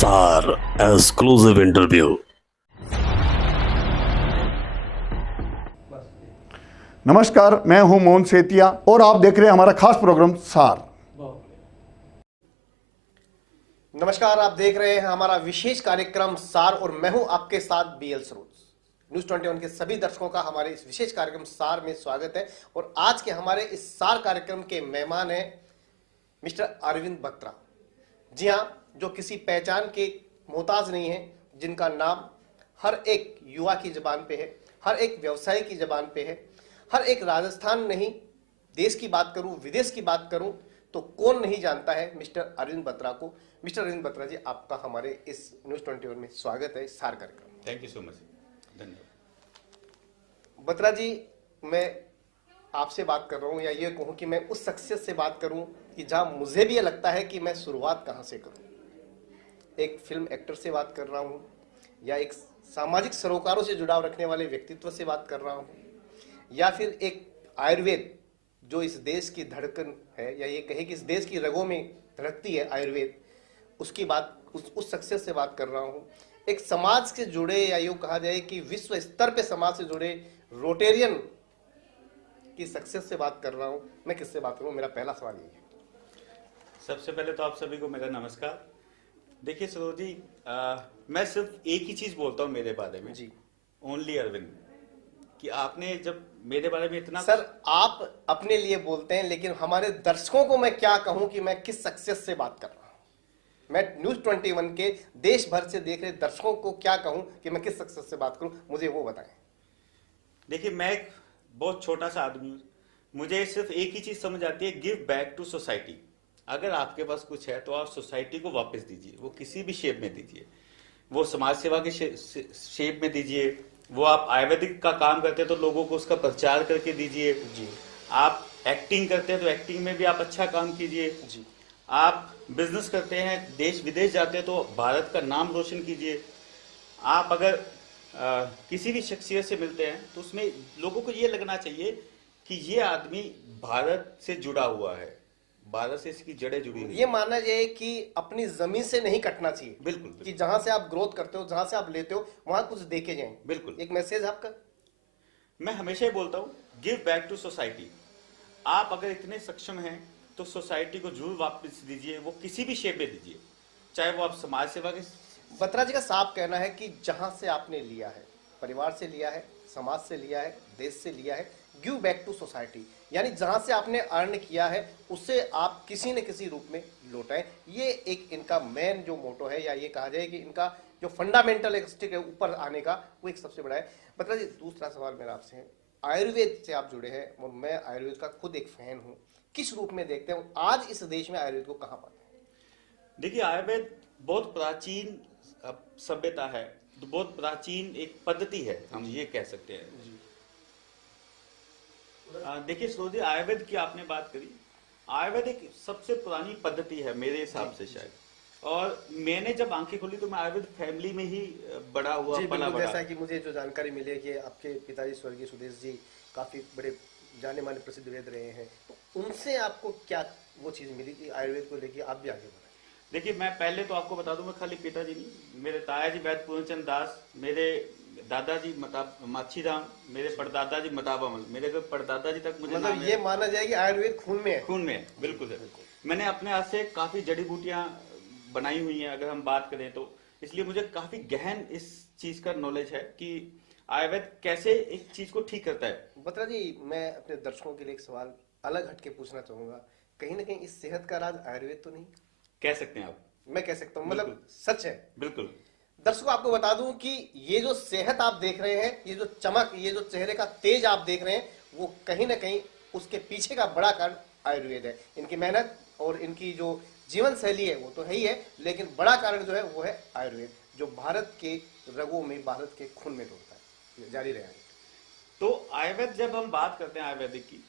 सार exclusive interview. नमस्कार, मैं हूं मोहन सेतिया और आप देख रहे हैं हमारा खास प्रोग्राम सार। नमस्कार, आप देख रहे हैं हमारा विशेष कार्यक्रम सार और मैं हूं आपके साथ बीएल सरोज। न्यूज 21 के सभी दर्शकों का हमारे इस विशेष कार्यक्रम सार में स्वागत है। और आज के हमारे इस सार कार्यक्रम के मेहमान हैं मिस्टर अरविंद बत्रा। जी हाँ, जो किसी पहचान के मोहताज नहीं है, जिनका नाम हर एक युवा की जबान पे है, हर एक व्यवसायी की जबान पे है, हर एक राजस्थान नहीं देश की बात करूं, विदेश की बात करूं तो कौन नहीं जानता है मिस्टर अरविंद बत्रा को। मिस्टर अरविंद बत्रा जी, आपका हमारे इस न्यूज 21 में स्वागत है, सार कार्यक्रम। थैंक यू सो मच, धन्यवाद। बत्रा जी, मैं आपसे बात कर रहा हूं या ये कहूं कि मैं उस शख्सियत से बात करूं कि जहां मुझे भी ये लगता है कि मैं शुरुआत कहां से करूं। एक फिल्म एक्टर से बात कर रहा हूं या एक सामाजिक सरोकारों से जुड़ाव रखने वाले व्यक्तित्व से बात कर रहा हूं या फिर एक आयुर्वेद जो इस देश की धड़कन है, या ये कहे कि इस देश की रगों में धड़कती है आयुर्वेद, उसकी बात उस शख्सियत से बात कर रहा हूँ। एक समाज से जुड़े या यूँ कहा जाए कि विश्व स्तर पे समाज से जुड़े रोटेरियन की शख्सियत से बात कर रहा हूँ। मैं किससे बात करूँ, मेरा पहला सवाल ये है। सबसे पहले तो आप सभी को मेरा नमस्कार। देखिए सरोज जी, मैं सिर्फ एक ही चीज बोलता हूँ मेरे बारे में जी, ओनली अरविंद, कि आपने जब मेरे बारे में इतना सर आप अपने लिए बोलते हैं, लेकिन हमारे दर्शकों को मैं क्या कहूँ कि मैं किस शख्सियत से बात कर रहा हूँ। मैं न्यूज 21 के देश भर से देख रहे दर्शकों को क्या कहूँ कि मैं किस शख्सियत से बात करूँ, मुझे वो बताएं। देखिए, मैं एक बहुत छोटा सा आदमी हूँ, मुझे सिर्फ एक ही चीज समझ आती है, गिव बैक टू सोसाइटी। अगर आपके पास कुछ है तो आप सोसाइटी को वापस दीजिए, वो किसी भी शेप में दीजिए, वो समाज सेवा के शेप में दीजिए, वो आप आयुर्वेदिक का काम करते हैं तो लोगों को उसका प्रचार करके दीजिए जी, आप एक्टिंग करते हैं तो एक्टिंग में भी आप अच्छा काम कीजिए जी, आप बिजनेस करते हैं, देश विदेश जाते हैं तो भारत का नाम रोशन कीजिए। आप अगर किसी भी शख्सियत से मिलते हैं तो उसमें लोगों को ये लगना चाहिए कि ये आदमी भारत से जुड़ा हुआ है, भारत से इसकी जड़ें जुड़ी हुई ये मानना चाहिए कि अपनी जमीन से नहीं कटना चाहिए। बिल्कुल, कि जहां से आप ग्रोथ करते हो, जहां से आप लेते हो, वहां कुछ देके जाएं। बिल्कुल। एक मैसेज आपका। मैं हमेशा ही बोलता हूँ, गिव बैक टू सोसाइटी। आप अगर इतने सक्षम हैं तो सोसाइटी को जरूर वापस दीजिए, वो किसी भी शेप में दीजिए, चाहे वो आप समाज सेवा के। बत्रा जी का साफ कहना है कि जहां से आपने लिया है, परिवार से लिया है, समाज से लिया है, देश से लिया है, गिव बैक टू सोसाइटी, यानी जहां से आपने अर्न किया है उसे आप किसी न किसी रूप में लौटाएं। ये एक इनका मेन जो मोटो है, या ये कहा जाए कि इनका जो फंडामेंटल एक स्टिक है ऊपर आने का, वो एक सबसे बड़ा है। बत्रा जी, दूसरा सवाल मेरा आपसे है, आयुर्वेद से आप जुड़े हैं और मैं आयुर्वेद का खुद एक फैन हूँ, किस रूप में देखते हैं आज इस देश में आयुर्वेद को, कहाँ पाते हैं? देखिए, आयुर्वेद बहुत प्राचीन सभ्यता है, तो बहुत प्राचीन एक पद्धति है, हम ये कह सकते हैं। देखिए सरोज जी, आयुर्वेद की आपने बात करी, आयुर्वेद एक सबसे पुरानी पद्धति है मेरे हिसाब से शायद। और मैंने जब आंखें खोली तो मैं आयुर्वेद फैमिली में ही बड़ा हुआ, जी, पला बिल्कुल। बड़ा। जैसा कि मुझे जो जानकारी मिली है कि आपके पिताजी स्वर्गीय सुदेश जी काफी बड़े जाने माने प्रसिद्ध वेद रहे हैं, तो उनसे आपको क्या वो चीज मिली कि आयुर्वेद को लेके आप भी आगे बढ़े? देखिए, मैं पहले तो आपको बता दूं, मैं खाली पिताजी नहीं, मेरे ताया जी वैद्य पूर्णचंद दास, मेरे दादाजी माछी राम, मेरे परदादा जी मताब अमल, मेरे परदादा जी तक मुझे नाम मतलब है। ये माना जाए कि आयुर्वेद खून में है। खून में है, बिल्कुल सर। मैंने अपने हाथ से काफी जड़ी बूटियां बनाई हुई हैं, अगर हम बात करें तो, इसलिए मुझे काफी गहन इस चीज का नॉलेज है कि आयुर्वेद कैसे एक चीज को ठीक करता है। बत्रा जी, मैं अपने दर्शकों के लिए एक सवाल अलग हटके पूछना चाहूंगा, कहीं ना कहीं इस सेहत का राज आयुर्वेद तो नहीं? कह सकते हैं आप। मैं कह सकता हूँ, मतलब सच है। बिल्कुल। दर्शकों, आपको बता दूं कि ये जो सेहत आप देख रहे हैं, ये जो चमक, ये जो चेहरे का तेज आप देख रहे हैं, वो कहीं ना कहीं उसके पीछे का बड़ा कारण आयुर्वेद है। इनकी मेहनत और इनकी जो जीवन शैली है वो तो है ही है, लेकिन बड़ा कारण जो है वो है आयुर्वेद, जो भारत के रगों में, भारत के खून में दौड़ता है। जारी रहे। तो आयुर्वेद, जब हम बात करते हैं आयुर्वेदिक की,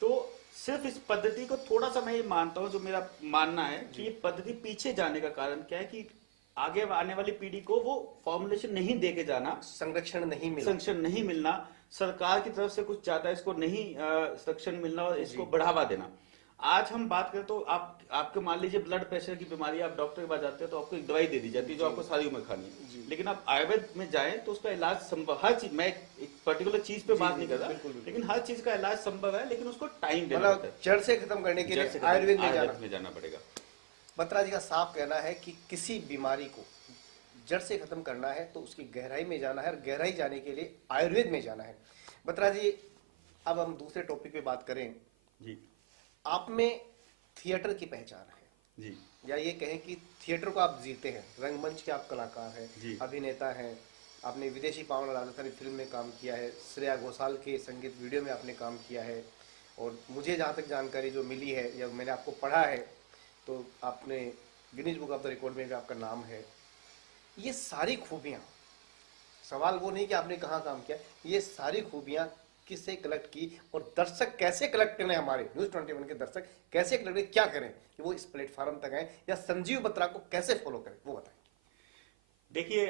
तो सिर्फ इस पद्धति को थोड़ा सा मैं ये मानता हूँ, जो मेरा मानना है कि ये पद्धति पीछे जाने का कारण क्या है कि आगे आने वाली पीढ़ी को वो फॉर्मुलेशन नहीं देके जाना, संरक्षण नहीं मिलना, सरकार की तरफ से कुछ ज्यादा इसको नहीं संरक्षण मिलना और इसको बढ़ावा देना। आज हम बात करें तो आप आपके मान लीजिए ब्लड प्रेशर की बीमारी है, आप डॉक्टर के पास जाते हैं तो आपको एक दवाई दे दी जाती है जो आपको सारी उम्र खानी है, लेकिन आप आयुर्वेद में जाएं तो उसका इलाज संभव, हर चीज, मैं एक पर्टिकुलर चीज पे बात नहीं कर रहा, लेकिन हर चीज का इलाज संभव है, लेकिन उसको टाइम देना मतलब पड़ता है, जड़ से खत्म करने के लिए आयुर्वेद में जाना पड़ेगा। बत्रा जी का साफ कहना है कि किसी बीमारी को जड़ से खत्म करना है तो उसकी गहराई में जाना है, और गहराई जाने के लिए आयुर्वेद में जाना है। बत्रा जी, अब हम दूसरे टॉपिक पे बात करें जी। आप में थिएटर की पहचान है जी, या ये कहें कि थिएटर को आप जीते हैं, रंगमंच के आप कलाकार जी। हैं, अभिनेता हैं, आपने विदेशी पावन राजस्थानी फिल्म में काम किया है, श्रेया घोषाल के संगीत वीडियो में आपने काम किया है, और मुझे जहाँ तक जानकारी जो मिली है या मैंने आपको पढ़ा है तो आपने Guinness book of the record में भी आपका नाम है। ये सारी खूबियाँ, सवाल वो नहीं कि आपने कहाँ काम किया, ये सारी खूबियाँ किससे कलेक्ट की और दर्शक कैसे कलेक्ट करें, हमारे न्यूज़ 21 के दर्शक कैसे कलेक्ट करें, क्या करें कि वो इस प्लेटफॉर्म तक आए या संजीव बत्रा को कैसे फॉलो करें, वो बताएं। देखिए,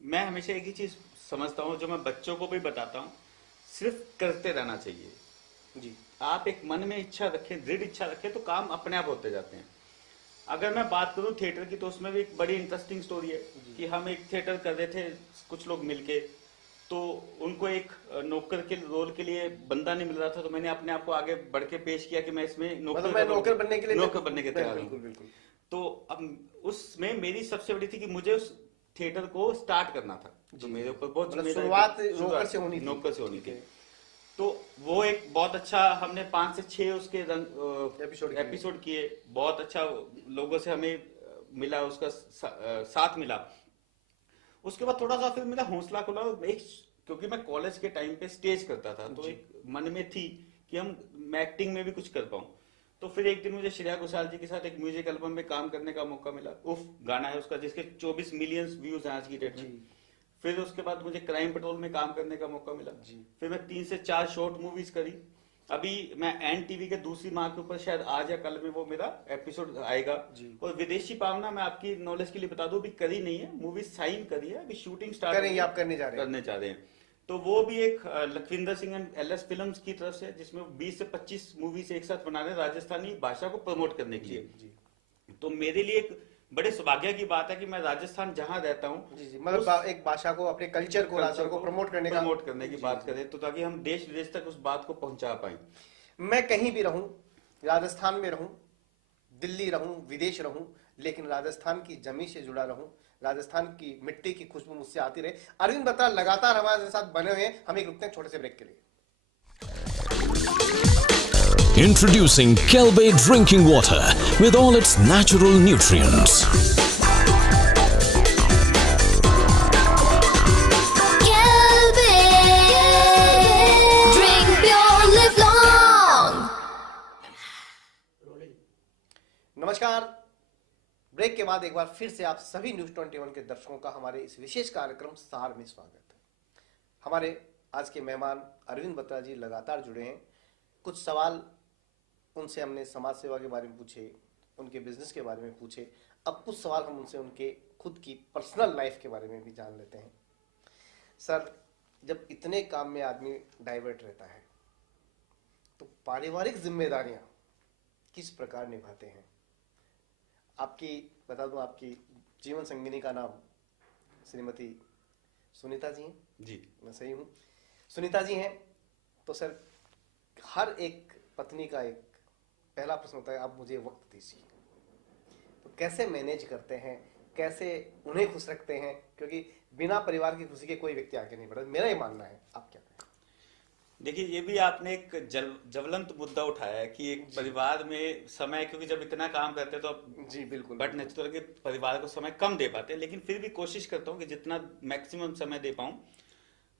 मैं हमेशा एक ही चीज समझता हूँ जो मैं बच्चों को भी बताता हूँ, सिर्फ करते रहना चाहिए जी। आप एक मन में इच्छा रखें, दृढ़ इच्छा रखें तो काम अपने आप होते जाते हैं। अगर मैं बात करूं थिएटर की तो उसमें भी एक बड़ी इंटरेस्टिंग स्टोरी है कि हम एक थिएटर कर रहे थे कुछ लोग मिलके, तो उनको एक नौकर के रोल के लिए बंदा नहीं मिल रहा था, तो मैंने अपने आप को आगे बढ़ के पेश किया कि मैं इसमें नौकर बनने के लिए नौकर बनने के तैयार बिल्कुल हूं। बिल्कुल। तो अब उसमें मेरी सबसे बड़ी थी कि मुझे उस थिएटर को स्टार्ट करना था, तो मेरे ऊपर बहुत शुरुआत नौकर से होनी थी। नौकर से होनी थी। तो वो एक बहुत अच्छा, हमने 5 से 6 उसके एपिसोड किए, बहुत अच्छा लोगों से हमें मिला, उसका साथ मिला। उसके बाद थोड़ा सा फिर मेरा हौसला खुला, एक क्योंकि मैं कॉलेज के टाइम पे स्टेज करता था, तो एक मन में थी कि मैं एक्टिंग में भी कुछ कर पाऊं। तो फिर एक दिन मुझे श्रेया घोषाल जी के साथ एक म्यूजिक एल्बम में काम करने का मौका मिला। उफ गाना है उसका जिसके 24 मिलियन व्यूज हैं आज की डेट में। फिर उसके बाद मुझे क्राइम पेट्रोल में काम करने का मौका मिला। फिर मैं 3 से 4 शॉर्ट मूवीज करी। अभी मैं NTV के दूसरी माह के ऊपर शायद आज या कल में वो मेरा एपिसोड आएगा। और विदेशी पावना मैं आपकी नॉलेज के लिए बता दूं, अभी करी नहीं है, मूवी साइन करी है, अभी शूटिंग स्टार्ट करेंगे, आप करने जा रहे हैं। तो वो भी एक Lakhwinder Singh and LS films की तरफ से, जिसमें 20 से 25 मूवीज एक साथ बना रहे राजस्थानी भाषा को प्रमोट करने के लिए। तो मेरे लिए एक बड़े सौभाग्य की बात है कि मैं राजस्थान जहां रहता हूं, मतलब एक भाषा को, अपने कल्चर को प्रमोट करने की बात करें, तो ताकि हम देश विदेश तक उस बात को पहुंचा पाए। मैं कहीं भी रहूं, राजस्थान में रहूं, दिल्ली रहूं, विदेश रहूं, लेकिन राजस्थान की जमीन से जुड़ा रहूं, राजस्थान की मिट्टी की खुशबू मुझसे आती रहे। अरविंद बत्रा लगातार हमारे साथ बने हुए हैं। हम एक रुकते हैं छोटे से ब्रेक के लिए। Introducing Kelbe Drinking Water with all its natural nutrients. Kelbe, drink pure, live long. नमस्कार। ब्रेक के बाद एक बार फिर से आप सभी न्यूज़ 21 के दर्शकों का हमारे इस विशेष कार्यक्रम सार में स्वागत है। हमारे आज के मेहमान अरविंद बत्रा जी लगातार जुड़े हैं। कुछ सवाल उनसे हमने समाज सेवा के बारे में पूछे, उनके बिजनेस के बारे में पूछे। अब कुछ सवाल हम उनसे उनके खुद की पर्सनल लाइफ के बारे में भी जान लेते हैं। सर, जब इतने काम में आदमी डाइवर्ट रहता है तो पारिवारिक जिम्मेदारियां किस प्रकार निभाते हैं? आपकी बता दूं, आपकी जीवन संगिनी का नाम श्रीमती सुनीता जी हैं। जी, मैं सही हूं? सुनीता जी हैं। तो सर, हर एक पत्नी का एक पहला प्रश्न होता है, आप मुझे वक्त दीजिए। तो कैसे मैनेज करते हैं, कैसे उन्हें खुश रखते हैं? क्योंकि बिना परिवार की खुशी के कोई व्यक्ति आगे नहीं बढ़ता, मेरा ये मानना है। आप क्या कहें? देखिए, ये भी आपने एक ज्वलंत मुद्दा उठाया है कि एक परिवार में समय, क्योंकि जब इतना काम करते हैं तो अब जी बिल्कुल, बट नेचुरल के परिवार को समय कम दे पाते हैं, लेकिन फिर भी कोशिश करता हूँ कि जितना मैक्सिमम समय दे पाऊँ।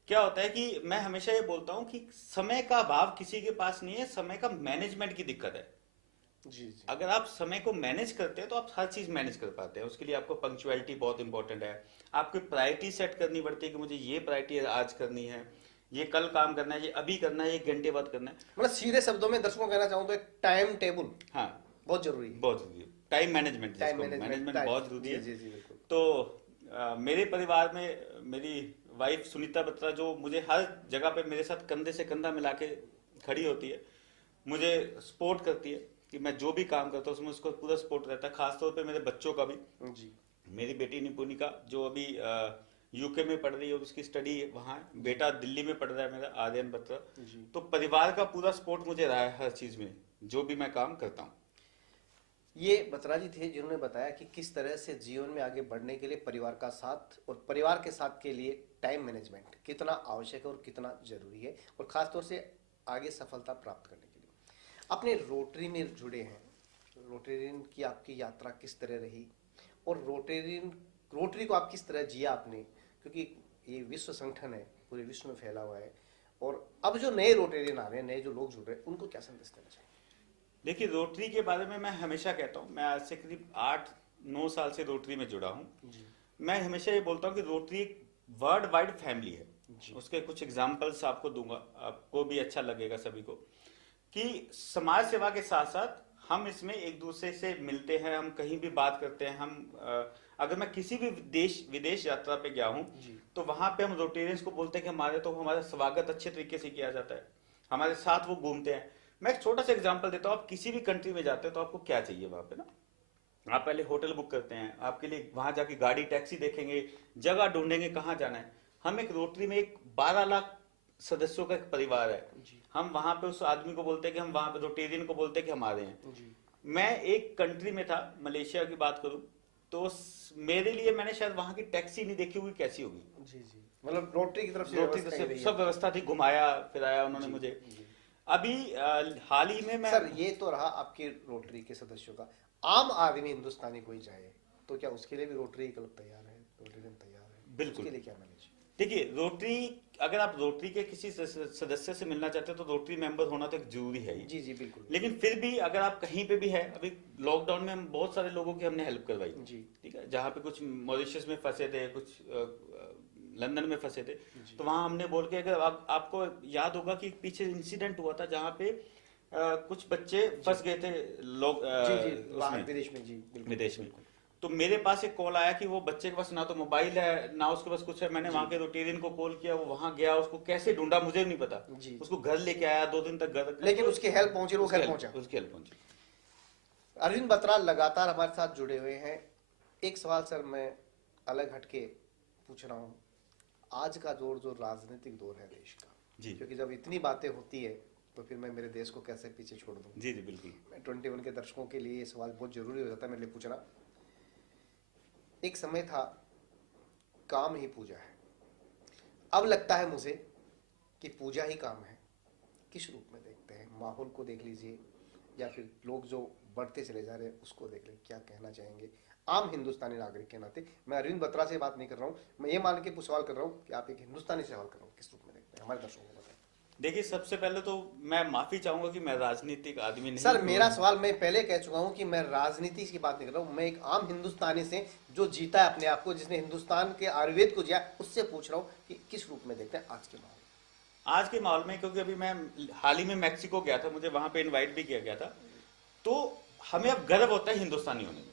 क्या होता है कि मैं हमेशा ये बोलता हूँ कि समय का अभाव किसी के पास नहीं है, समय का मैनेजमेंट की दिक्कत है। जी। अगर आप समय को मैनेज करते हैं तो आप हर चीज मैनेज कर पाते हैं। उसके लिए आपको पंक्चुअलिटी बहुत इंपॉर्टेंट है। आपको प्रायोरिटी सेट करनी पड़ती है कि मुझे ये प्रायोरिटी आज करनी है, ये कल काम करना है, ये अभी करना है, 1 घंटे बाद करना है। मतलब सीधे शब्दों में दर्शकों को कहना चाहूँ तो एक टाइम टेबल, हाँ, बहुत जरूरी है। बहुत जरूरी है टाइम मैनेजमेंट बहुत जरूरी है। जी बिल्कुल। तो मेरे परिवार में मेरी वाइफ सुनीता बत्रा, जो मुझे हर जगह पे मेरे साथ कंधे से कंधा मिला के खड़ी होती है, मुझे सपोर्ट करती है। कि मैं जो भी काम करता हूँ उसमें उसको पूरा सपोर्ट रहता है, खासतौर पे मेरे बच्चों का भी। जी मेरी बेटी निपुणिका जो अभी यूके में पढ़ रही है और उसकी स्टडी वहाँ है, बेटा दिल्ली में पढ़ रहा है मेरा आर्यन बत्रा। तो परिवार का पूरा सपोर्ट मुझे रहा है हर चीज में, जो भी मैं काम करता हूँ। ये बत्रा जी थे जिन्होंने बताया कि किस तरह से जीवन में आगे बढ़ने के लिए परिवार का साथ और परिवार के साथ के लिए टाइम मैनेजमेंट कितना आवश्यक है और कितना जरूरी है, और खास तौर से आगे सफलता प्राप्त करने के लिए। अपने रोटरी में जुड़े हैं, रोटेरियन की आपकी यात्रा किस तरह रही और रोटरी को आप किस तरह जिया आपने, क्योंकि ये विश्व संगठन है, पूरे विश्व में फैला हुआ है, और अब जो नए रोटेरियन आ रहे हैं, नए जो लोग जुड़ रहे हैं, उनको क्या संदेश देना चाहिए? देखिए, रोटरी के बारे में मैं हमेशा कहता हूँ, मैं आज से करीब 8-9 साल से रोटरी में जुड़ा हूँ। मैं हमेशा ये बोलता हूँ कि रोटरी एक वर्ल्ड वाइड फैमिली है। उसके कुछ एग्जाम्पल्स आपको दूंगा, आपको भी अच्छा लगेगा सभी को, कि समाज सेवा के साथ साथ हम इसमें एक दूसरे से मिलते हैं, हम कहीं भी बात करते हैं। हम अगर मैं किसी भी विदेश यात्रा पे गया हूँ तो वहां पे हम रोटेरियंस को बोलते हैं कि हमारा स्वागत अच्छे तरीके से किया जाता है, हमारे साथ वो घूमते हैं। मैं एक छोटा सा एग्जांपल देता हूँ, आप किसी भी कंट्री में जाते हैं तो आपको क्या चाहिए वहां पे ना, आप पहले होटल बुक करते हैं, आपके लिए वहां जाके गाड़ी टैक्सी देखेंगे, जगह ढूंढेंगे कहाँ जाना है। हम एक रोटरी में एक 12 लाख सदस्यों का एक परिवार है। हम वहां पे उस आदमी को बोलते हैं कि हम वहां पे रोटेरियन को बोलते हैं कि हम आ रहे हैं। मैं एक कंट्री में था, मलेशिया की बात करूं तो मेरे लिए मैंने शायद वहां की टैक्सी नहीं देखी हुई कैसी होगी। जी जी, मतलब रोटरी की तरफ से रोटरी व्यवस्था की सब व्यवस्था थी, घुमाया फिराया उन्होंने मुझे। अभी हाल ही में मैं सर, ये तो रहा आपके रोटरी के सदस्यों का। आम आदमी हिंदुस्तानी कोई जाए तो क्या उसके लिए भी रोटरी क्लब तैयार है, रोटेरियन तैयार है? बिल्कुल। उसके लिए क्या मैनेज? देखिए, रोटरी, अगर आप रोटरी के किसी सदस्य से मिलना चाहते हो तो रोटरी मेंबर होना तो एक जरूरी है ही। जी जी बिल्कुल। लेकिन फिर भी अगर आप कहीं पे भी है, अभी लॉकडाउन में हम बहुत सारे लोगों की हमने हेल्प करवाई। जी। ठीक है, जहाँ पे कुछ मॉरिशस में फंसे थे, कुछ लंदन में फंसे थे, तो वहां हमने बोल के, अगर आपको याद होगा कि पीछे इंसिडेंट हुआ था जहाँ पे कुछ बच्चे फंस गए थे लोग जी जी, बाहर विदेश में। जी बिल्कुल, विदेश में। तो मेरे पास एक कॉल आया कि वो बच्चे के पास ना तो मोबाइल है ना उसके पास कुछ है। मैंने वहां के रोटेरियन को कॉल किया, वो वहां गया, उसको कैसे ढूंढा मुझे भी नहीं पता। जी। उसको घर लेके आया, 2 दिन तक घर, लेकिन उसकी हेल्प पहुंची, वो घर पहुंचा। उसकी हेल्प पहुंची। अरविंद बत्रा लगातार हमारे साथ जुड़े हुए हैं। एक सवाल सर मैं अलग हटके पूछ रहा हूँ, आज का दौर जो राजनीतिक दौर है देश का, जी। क्योंकि जब इतनी बातें होती है तो फिर मैं मेरे देश को कैसे पीछे छोड़ दूं? जी जी बिल्कुल। मैं 21 के दर्शकों के लिए ये सवाल बहुत जरूरी हो जाता है मेरे लिए पूछना। एक समय था काम ही पूजा है, अब लगता है मुझे कि पूजा ही काम है। किस रूप में देखते हैं? माहौल को देख लीजिए या फिर लोग जो बढ़ते चले जा रहे हैं उसको देख लें, क्या कहना चाहेंगे आम हिंदुस्तानी नागरिक के नाते? मैं अरविंद बत्रा से बात नहीं कर रहा हूँ, मैं ये मान के सवाल कर रहा हूँ कि आप एक हिंदुस्तानी से सवाल कर रहा हूँ, किस रूप में देखते हैं? हमारे दर्शकों को बताएं। देखिए, सबसे पहले तो मैं माफी चाहूंगा कि मैं राजनीतिक आदमी नहीं। सर, मेरा सवाल, मैं पहले कह चुका हूं कि मैं राजनीति की बात नहीं कर रहा हूं, मैं एक आम हिंदुस्तानी से जो जीता है अपने आप को, जिसने हिंदुस्तान के आयुर्वेद को जिया, उससे पूछ रहा हूं कि किस रूप में देखते हैं आज के माहौल? आज के माहौल में, क्योंकि अभी मैं हाल ही में मैक्सिको गया था, मुझे वहां पे इनवाइट भी किया गया था, तो हमें अब गर्व होता है हिंदुस्तानी होने में,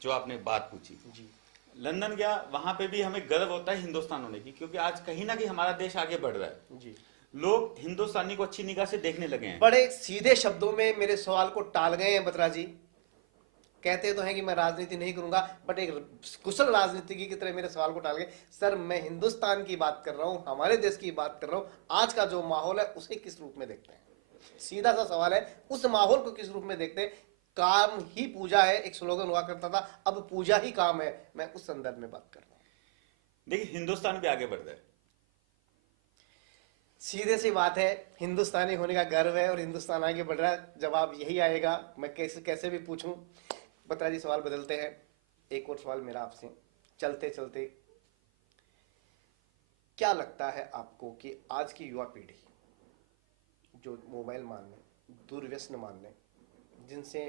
जो आपने बात पूछी। जी। लंदन गया, वहां पे भी हमें गर्व होता है हिंदुस्तान होने की, क्योंकि आज कहीं ना कहीं हमारा देश आगे बढ़ रहा है। जी। लोग हिंदुस्तानी को अच्छी निगाह से देखने लगे हैं। बड़े सीधे शब्दों में मेरे सवाल को टाल गए हैं बत्रा जी। कहते तो हैं कि मैं राजनीति नहीं करूंगा, बट एक कुशल राजनीतिज्ञ की तरह मेरे सवाल को टाल गए। सर, मैं हिंदुस्तान की बात कर रहा हूं, हमारे देश की बात कर रहा हूं। आज का जो माहौल है उसे किस रूप में देखते हैं? सीधा सा सवाल है, उस माहौल को किस रूप में देखते हैं? काम ही पूजा है, एक स्लोगन हुआ करता था, अब पूजा ही काम है। मैं उस संदर्भ में बात कर रहा हूं। देखिए, हिंदुस्तान भी आगे बढ़ रहा है। सीधे सी बात है, हिंदुस्तानी होने का गर्व है और हिंदुस्तान आगे बढ़ रहा है। जवाब यही आएगा, मैं कैसे भी पूछूं। बत्रा जी, सवाल बदलते हैं। एक और सवाल मेरा आपसे चलते चलते, क्या लगता है आपको कि आज की युवा पीढ़ी जो मोबाइल मानने, दूरव्यसन मानने, जिनसे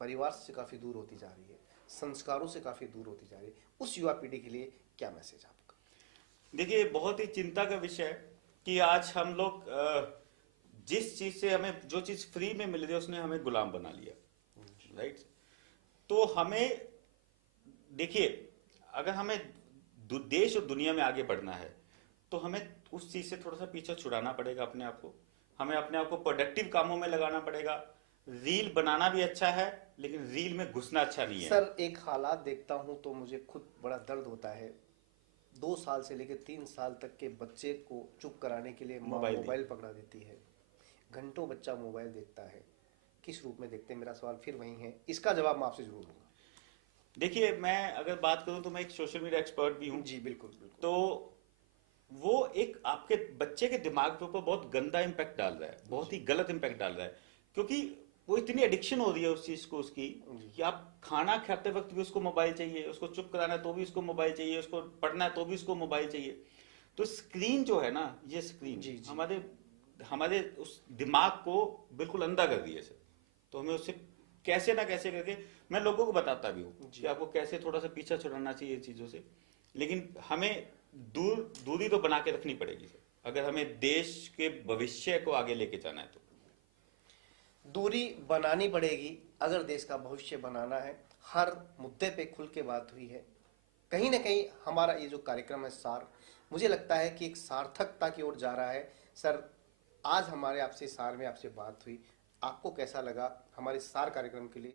परिवार से काफी दूर होती जा रही है, संस्कारों से काफी दूर होती जा रही है, उस युवा पीढ़ी के लिए क्या मैसेज आपका? देखिए, बहुत ही चिंता का विषय है कि आज हम लोग जिस चीज से हमें, जो चीज फ्री में मिल रही है, उसने हमें गुलाम बना लिया। राइट? तो हमें देखिए, अगर हमें देश और दुनिया में आगे बढ़ना है तो हमें उस चीज से थोड़ा सा पीछे छुड़ाना पड़ेगा अपने आप को। हमें अपने आप को प्रोडक्टिव कामों में लगाना पड़ेगा। रील बनाना भी अच्छा है, लेकिन रील में घुसना अच्छा नहीं है। सर एक हालात देखता हूं तो मुझे खुद बड़ा दर्द होता है। 2 साल से लेकर 3 साल तक के बच्चे को चुप कराने के लिए माँ मोबाइल पकड़ा देती है। घंटों बच्चा मोबाइल देखता है। किस रूप में देखते हैं, मेरा सवाल फिर वही है। इसका जवाब मैं आपसे जरूर लूंगा। देखिए, मैं अगर बात करूं तो मैं एक सोशल मीडिया एक्सपर्ट भी हूं। जी बिल्कुल बिल्कुल। तो वो एक आपके बच्चे के दिमाग के ऊपर बहुत गंदा इम्पैक्ट डाल रहा है, बहुत ही गलत इम्पैक्ट डाल रहा है, क्योंकि वो इतनी एडिक्शन हो रही है उस चीज को उसकी कि आप खाना खाते वक्त भी उसको मोबाइल चाहिए, उसको चुप कराना है तो भी उसको मोबाइल चाहिए, उसको पढ़ना है तो भी उसको मोबाइल चाहिए। तो स्क्रीन जो है ना, ये स्क्रीन जी, जी। हमारे हमारे उस दिमाग को बिल्कुल अंधा कर दिया है। तो हमें उससे कैसे ना कैसे करके, मैं लोगों को बताता भी हूँ कि आपको कैसे थोड़ा सा पीछा छुड़ाना चाहिए चीजों से, लेकिन हमें दूरी तो बना के रखनी पड़ेगी सर, अगर हमें देश के भविष्य को आगे लेके जाना है तो। दूरी बनानी पड़ेगी अगर देश का भविष्य बनाना है। हर मुद्दे पे खुल के बात हुई है। कहीं ना कहीं हमारा ये जो कार्यक्रम है सार, मुझे लगता है कि एक सार्थकता की ओर जा रहा है। सर आज हमारे आपसे सार में आपसे बात हुई, आपको कैसा लगा हमारे सार कार्यक्रम के लिए?